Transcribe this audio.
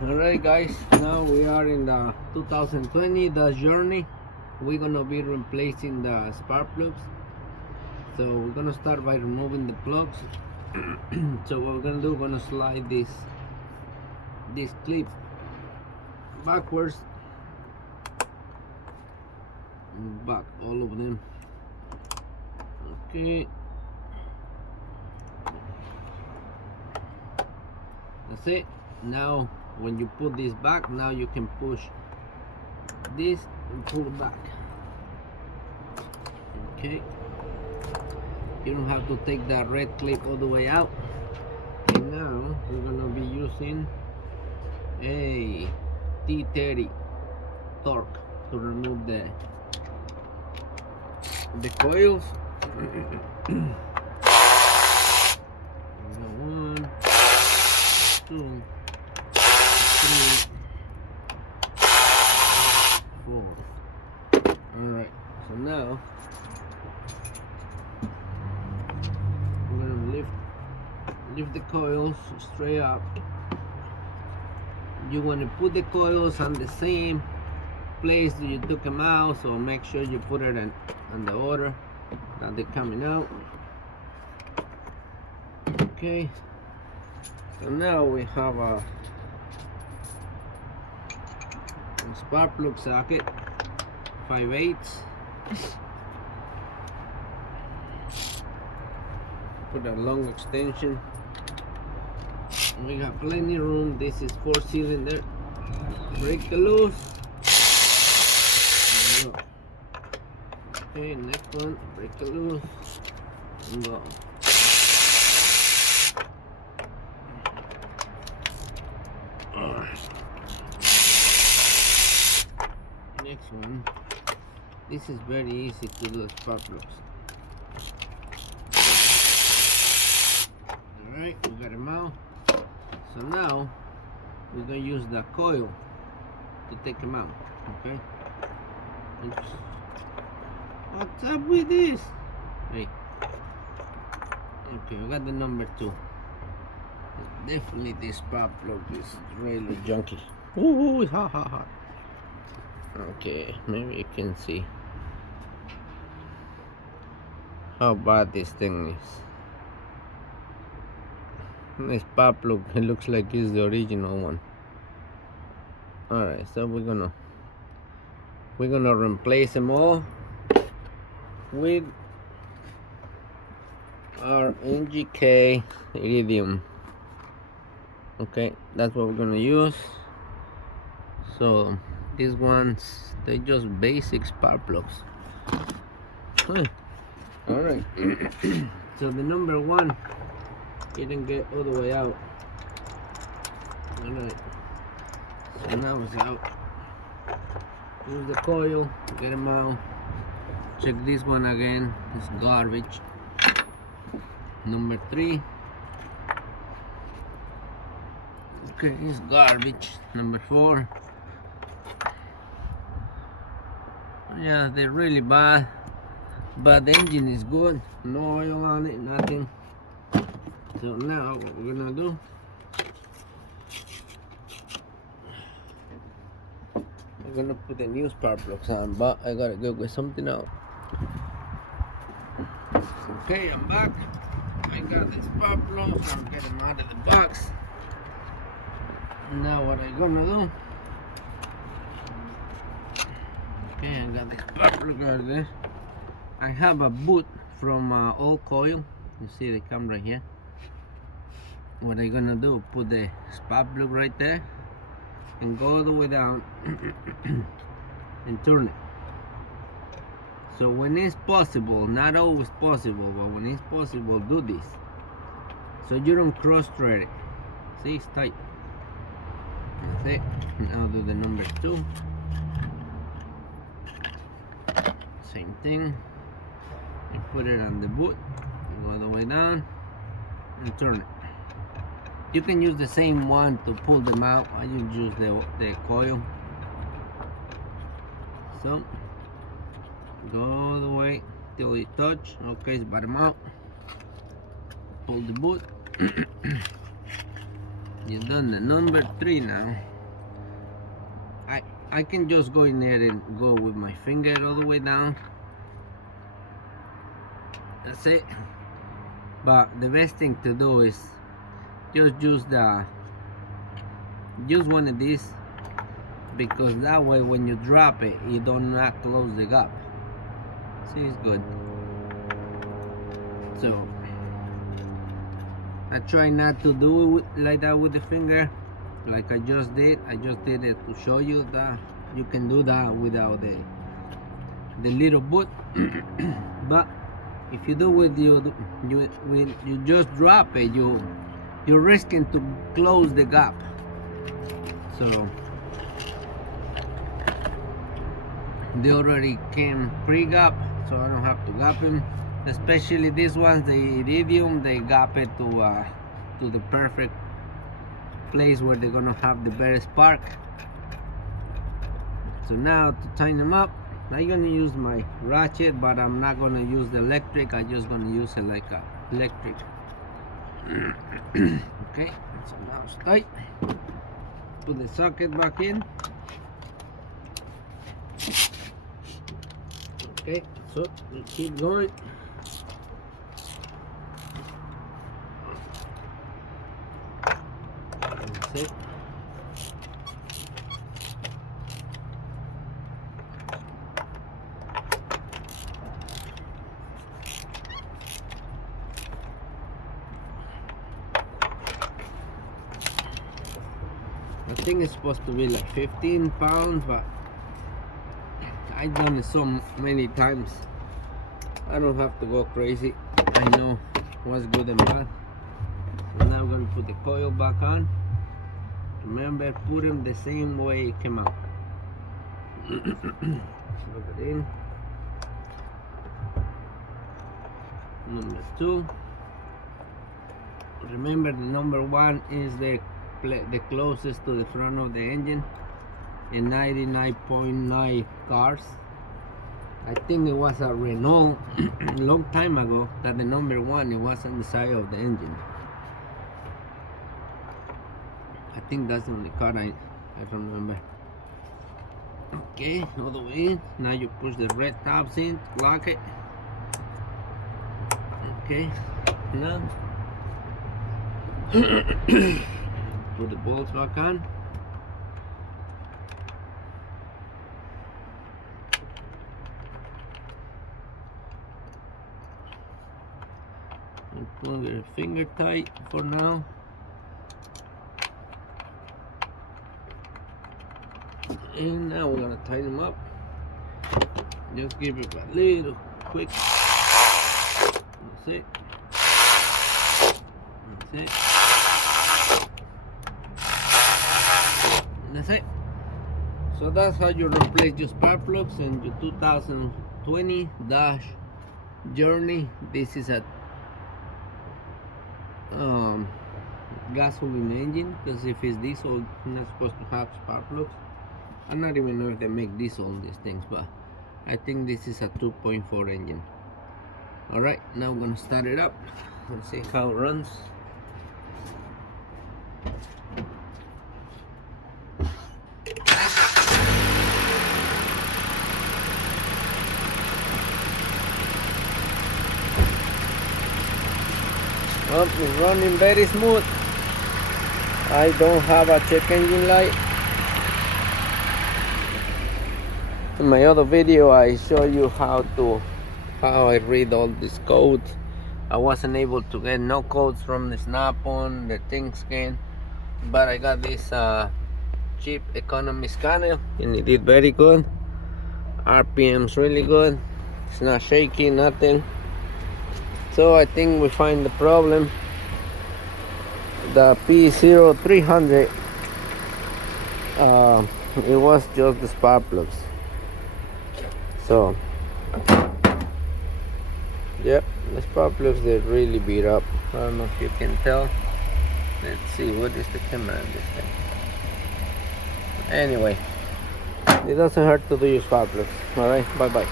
Alright guys, now we are in the 2020 the journey. We're gonna be replacing the spark plugs. So we're gonna start by removing the plugs. So what we're gonna do, we're gonna slide this clip backwards, back all of them. Okay, that's it. Now when you put this back, now you can push this and pull it back. Okay, you don't have to take that red clip all the way out. And now we're gonna be using a T30 torque to remove the coils. One, two, three, four. Alright, so now we're gonna lift the coils straight up. You want to put the coils on the same place that you took them out, so make sure you put it in the order that they're coming out. Okay, so now we have a spark plug socket, 5/8. Put a long extension. We got plenty of room. This is 4-cylinder. Break the loose. Okay, next one. Break the loose and go. Next one. This is very easy to do spark plugs. Alright, we got them out. So now we're gonna use the coil to take them out. Okay. What's up with this? Hey. Okay, we got the number 2. Definitely this spark plug is really junky. Ooh, it's hot, hot, hot. Okay, maybe you can see how bad this thing is. This spark plug, it looks like it's the original one. Alright, so we're gonna replace them all with our NGK iridium. Okay, that's what we're gonna use. So these ones, they just basic spark plugs. Alright. So the number 1 didn't get all the way out. Alright, so now it's out. Use the coil, get them out. Check this one again, it's garbage. Number 3. Okay, it's garbage. Number 4. Yeah, they're really bad, but the engine is good. No oil on it, nothing. So now what we're gonna do, we're gonna put the new spark plugs on, but I gotta go with something else. Okay, I'm back. I got the spark plugs. I'm getting out of the box. Now what I'm gonna do, okay, I got the spark plug right there. I have a boot from old coil. You see the camera here. What I'm gonna do, put the spark plug right there and go all the way down and turn it. So when it's possible, not always possible, but when it's possible, do this so you don't cross thread it. See, it's tight. That's it. Now do the number 2. Same thing. You put it on the boot, go all the way down and turn it. You can use the same one to pull them out. I just use the coil. So go all the way till you touch. Okay, it's bottom out. Pull the boot. You've done the number 3 now. I can just go in there and go with my finger all the way down. That's it. But the best thing to do is just use one of these, because that way when you drop it, you don't not close the gap. See, it's good. So I try not to do it like that with the finger, like I just did. I just did it to show you that you can do that without the little boot. But if you do with you just drop it, you're risking to close the gap. So they already came pre-gap, so I don't have to gap them. Especially these ones, the iridium, they gap it to the perfect place where they're gonna have the better spark. So now to tighten them up, I'm gonna use my ratchet, but I'm not gonna use the electric. I'm just gonna use it like a electric. Okay, so now it's tight. Put the socket back in. Okay, so we keep going. That's it. I think it's supposed to be like 15 pounds, but I've done it so many times, I don't have to go crazy. I know what's good and bad. So now I'm going to put the coil back on. Remember, put them the same way it came out. Plug it in. Number 2. Remember, the number 1 is the closest to the front of the engine. In 99.9 cars, I think it was a Renault long time ago, that the number 1, it was on the side of the engine. I think that's the only car I remember. Okay, all the way in. Now you push the red tabs in, lock it. Okay, now put the bolts back on. And put your finger tight for now. And now we're gonna tighten them up. Just give it a little quick. That's it. That's it. And that's it. So that's how you replace your spark plugs in your 2020 Journey. This is a gasoline engine, because if it's diesel, it's not supposed to have spark plugs. I don't even know if they make diesel on these things, but I think this is a 2.4 engine. Alright, now I'm gonna start it up and see how it runs. Well, it's running very smooth. I don't have a check engine light. In my other video, I show you how I read all these codes. I wasn't able to get no codes from the Snap-on, the Think Scan, but I got this cheap economy scanner, and it did very good. RPM's really good. It's not shaky, nothing. So I think we find the problem. The P0300, it was just the spark plugs. So yep, the spark plugs, they really beat up. I don't know if you can tell. Let's see, what is the camera on this thing? Anyway, it doesn't hurt to do your spark plugs. Alright, bye bye.